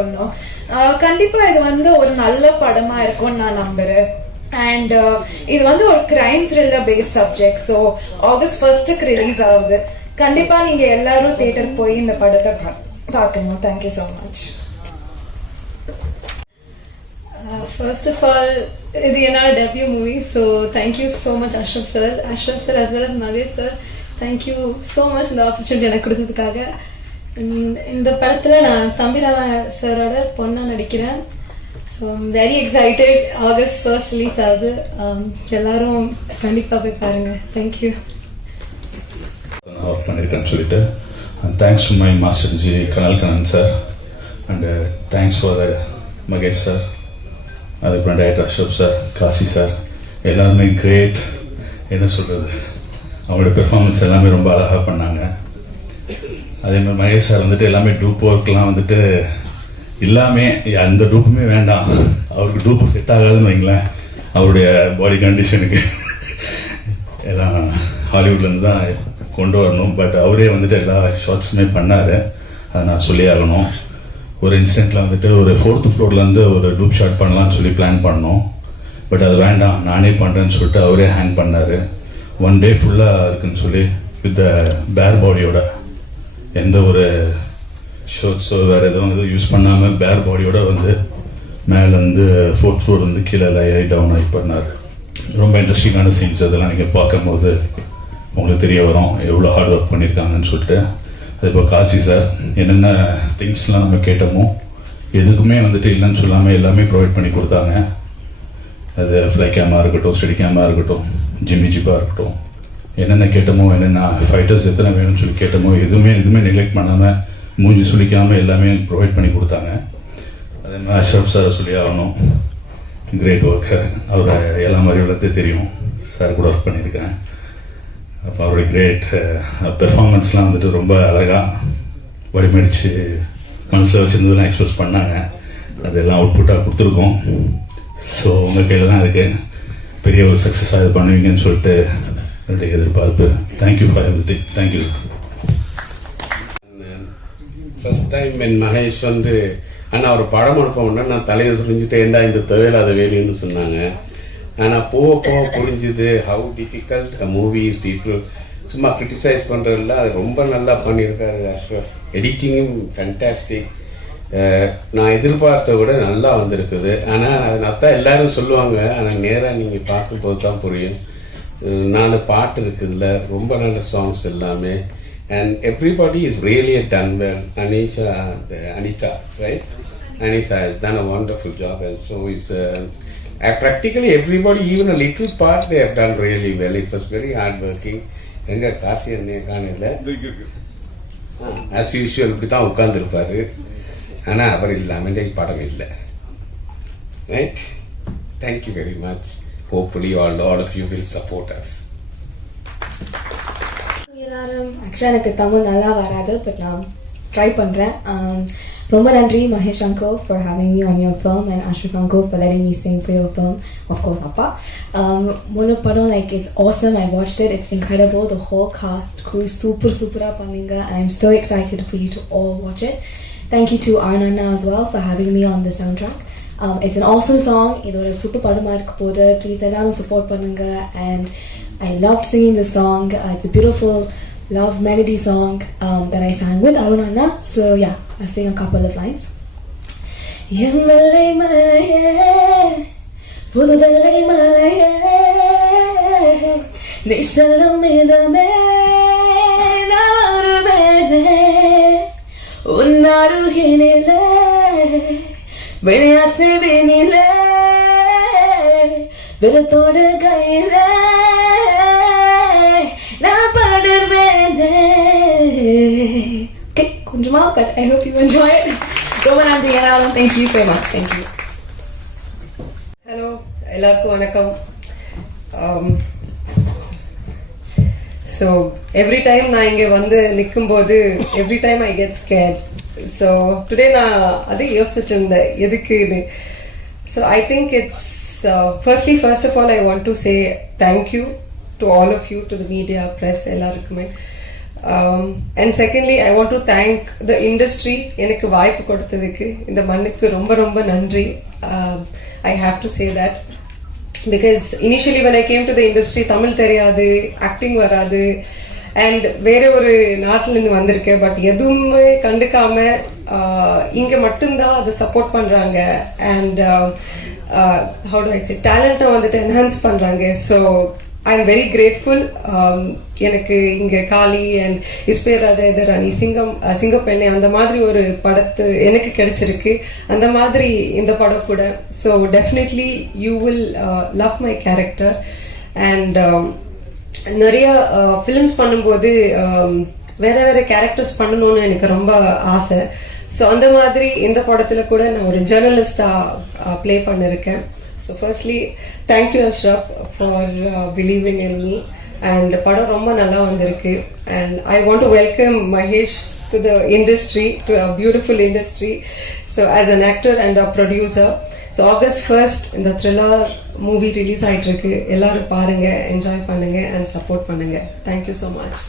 சொல்லணும். கண்டிப்பா இது வந்து ஒரு நல்ல படமா இருக்கும்னு நான் நம்புறேன். அண்ட் இது வந்து ஒரு crime thriller based subject so August ஃபர்ஸ்ட்டுக்கு release ஆகுது. கண்டிப்பா நீங்க எல்லாரும் தியேட்டர் போய் இந்த படத்தை பா- பார்க்கணும். Thank you so much first of all இது என்னோட debut movie so thank you so much Ashraf sir Ashraf sir as well as Mahesh sir thank you so much இந்த ஆப்பர்ச்சுனிட்டி எனக்கு கொடுத்ததுக்காக. இந்த- படத்தில் நான் தம்பிராம சாரோட பொண்ணா நடிக்கிறேன். So very excited August first release ஆகுது. Um, எல்லாரும் கண்டிப்பாக போய் பாருங்கள் தேங்க்யூ நான் ஒர்க் பண்ணியிருக்கேன்னு சொல்லிட்டு thanks to my master ji Kanal Kannan sir and thanks for Mahesh sir அதுக்கப்புறம் director Ashok sir Kasi sir எல்லாருமே கிரேட் என்ன சொல்கிறது அவங்களோட பெர்ஃபார்மன்ஸ் எல்லாமே ரொம்ப அழகாக பண்ணாங்க. அதே மாதிரி மகேஷ் சார் வந்துட்டு எல்லாமே டூப் ஒர்க்லாம் வந்துட்டு எல்லாமே அந்த டூப்புமே வேண்டாம். அவருக்கு டூப்பு செட் ஆகாதுன்னு வைங்களேன். அவருடைய பாடி கண்டிஷனுக்கு எல்லாம் ஹாலிவுட்லேருந்து தான் கொண்டு வரணும். பட் அவரே வந்துட்டு எல்லா ஷார்ட்ஸுமே பண்ணார். அதை நான் சொல்லி ஆகணும். ஒரு இன்சிடெண்ட்டில் வந்துட்டு ஒரு ஃபோர்த்து ஃப்ளோர்லேருந்து ஒரு டூப் ஷாட் பண்ணலாம்னு சொல்லி பிளான் பண்ணோம். பட் அது வேண்டாம். நானே பண்ணுறேன்னு சொல்லிட்டு அவரே ஹேங் பண்ணார். ஒன் டே ஃபுல்லாக இருக்குன்னு சொல்லி வித் பேர் பாடியோட எந்த ஒரு ஷர்ட்ஸோ வேறு எதுவும் எதுவும் யூஸ் பண்ணாமல் பேர் பாடியோட வந்து மேலே வந்து ஃபோர்த் ஃப்ளோர் வந்து கீழே லையாகி டவுன் ஆகி பண்ணார். ரொம்ப இன்ட்ரெஸ்டிங்கான சீன்ஸ் அதெல்லாம் நீங்கள் பார்க்கும்போது உங்களுக்கு தெரிய வரும். எவ்வளோ ஹார்ட் ஒர்க் பண்ணியிருக்காங்கன்னு சொல்லிட்டு. அது இப்போ காசி சார் என்னென்ன திங்ஸ்லாம் நம்ம கேட்டோமோ எதுக்குமே வந்துட்டு இல்லைன்னு சொல்லாமல் எல்லாமே ப்ரொவைட் பண்ணி கொடுத்தாங்க. அது ஃப்ளை கேமாக இருக்கட்டும் ஸ்டடி கேமாக இருக்கட்டும் ஜிம்மி ஜிப்பாக இருக்கட்டும் என்னென்ன கேட்டோமோ என்னென்ன ஃபைட்டர்ஸ் எத்தனை வேணும்னு சொல்லி கேட்டோமோ எதுவுமே எதுவுமே நெக்லெக்ட் பண்ணாமல் மூஞ்சி சுளிக்காமல் எல்லாமே ப்ரொவைட் பண்ணி கொடுத்தாங்க. அதே மாதிரி அஷ்ரப் சாரை சொல்லி ஆகணும். கிரேட் ஒர்க்கர் அவரை எல்லா மாதிரி வளர்த்தே தெரியும். சார் கூட ஒர்க் பண்ணியிருக்கேன். அப்போ அவருடைய கிரேட் பெர்ஃபார்மன்ஸ்லாம் வந்துட்டு ரொம்ப அழகாக வடிமடித்து மனசில் வச்சுருந்ததெல்லாம் எக்ஸ்பிரஸ் பண்ணாங்க. அதெல்லாம் அவுட்புட்டாக கொடுத்துருக்கோம். ஸோ உங்கள் கையில் தான் இருக்குது பெரிய ஒரு சக்ஸஸாக இது பண்ணுவீங்கன்னு சொல்லிட்டு என்னுடைய எதிர்பார்ப்பு. Thank you for everything thank you first time என் மகேஷ் வந்து அண்ணா ஒரு படம் எடுப்போம்னா நான் தலையை சுரிஞ்சுட்டு ஏண்டா இந்த தேவையில்லாத வேலைன்னு சொன்னாங்க. ஆனால் போக போக புரிஞ்சுது ஹவு டிஃபிகல்ட் மூவிஸ் பீப்புள் சும்மா கிரிட்டிசைஸ் பண்ணுறதில்ல அது ரொம்ப நல்லா பண்ணியிருக்காரு அஷ்ரஃப் எடிட்டிங்கும் ஃபேண்டாஸ்டிக் நான் எதிர்பார்த்த விட நல்லா வந்திருக்குது. ஆனால் அது தான் எல்லாரும் சொல்லுவாங்க. ஆனால் நேராக நீங்கள் பார்க்கும்போது தான் புரியும். நாலு பாட்டு இருக்குதுல ரொம்ப நல்ல சாங்ஸ் எல்லாமே. And everybody is really done well Anisha Anitha right Anitha is done a wonderful job and so practically uh, even practically everybody even a little part they have done really well. It was very hard working எங்க Kashi காணையில்? As usual இப்படி தான் உட்காந்துருப்பாரு ஆனால் அவர் இல்லாமல் படம் இல்லை. Right thank you very much hopefully all all of you will support us எல்லாரும் ஆக்சுவலாக எனக்கு தமிழ் நல்லா வராது பட் நான் ட்ரை பண்ணுறேன் ரொம்ப நன்றி Mahesh uncle for having me on your film and Ashraf uncle for letting me sing for your film of course அப்பா முழு படம் like it's awesome I watched it it's incredible the whole cast crew super சூப்பராக பண்ணீங்க and I'm so excited for you to all watch it thank you to Arnanna as well for having me on the soundtrack um, it's an awesome song இது ஒரு super படமாக இருக்க போது please எல்லாரும் support பண்ணுங்க and I loved singing the song. Uh, it's a beautiful love melody song um, that I sang with Arun Anna. So yeah, I sing a couple of lines. என் வெள்ளை மலையே புது வெள்ளை மலையே நீ சொல்லும் இதமே நான் வருவேனே உன் அருகினிலே விரத்தோடு கையிலே நான் படுவேனே Okay, கொஞ்சமா but I hope you enjoy ரொம்ப நன்றி எல்லாரும். Thank you you much thank you hello எல்லாருக்கும் வணக்கம். ஸோ எவ்ரி டைம் நான் இங்கே வந்து நிற்கும்போது every time I get scare so today நான் அதே யோசிச்சுட்டு இருந்தேன். எதுக்குன்னு so I think it's firstly first of all I want to say thank you to all of you to the media press எல்லாருக்குமே. And secondly I want to thank the industry எனக்கு வாய்ப்பு கொடுத்ததுக்கு இந்த மண்ணுக்கு ரொம்ப ரொம்ப நன்றி. I have to say that because initially when I came to the industry Tamil தெரியாது ஆக்டிங் வராது. அண்ட் வேற ஒரு நாட்டுல இருந்து வந்திருக்கேன் பட் எதுவுமே கண்டுக்காம இங்கே இங்க மட்டும்தான் அதை சப்போர்ட் பண்றாங்க. And how to I say டேலண்ட்டை வந்துட்டு என்ஹான்ஸ் பண்றாங்க. So I am very grateful எனக்கு இங்க காளி அண்ட் இஸ்பேர் ராணி சிங்கம் சிங்கப்பெண்ணை அந்த மாதிரி ஒரு படத்து எனக்கு கிடைச்சிருக்கு. அந்த மாதிரி இந்த படம் கூட. So definitely you will love my character and நிறைய ஃபிலிம்ஸ் பண்ணும்போது வேற வேற கேரக்டர்ஸ் பண்ணணும்னு எனக்கு ரொம்ப ஆசை. ஸோ அந்த மாதிரி இந்த படத்துல கூட நான் ஒரு ஜேர்னலிஸ்டாக ப்ளே பண்ணியிருக்கேன் so firstly thank you Ashraf for believing in me and படம் ரொம்ப நல்லா வந்திருக்கு. And I want to welcome Mahesh to the industry to a beautiful industry so as an actor and a producer so August first இந்த thriller movie release ஆகிட்டு இருக்கு எல்லாரும் பாருங்க enjoy பண்ணுங்க அண்ட் சப்போர்ட் பண்ணுங்க. Thank you so much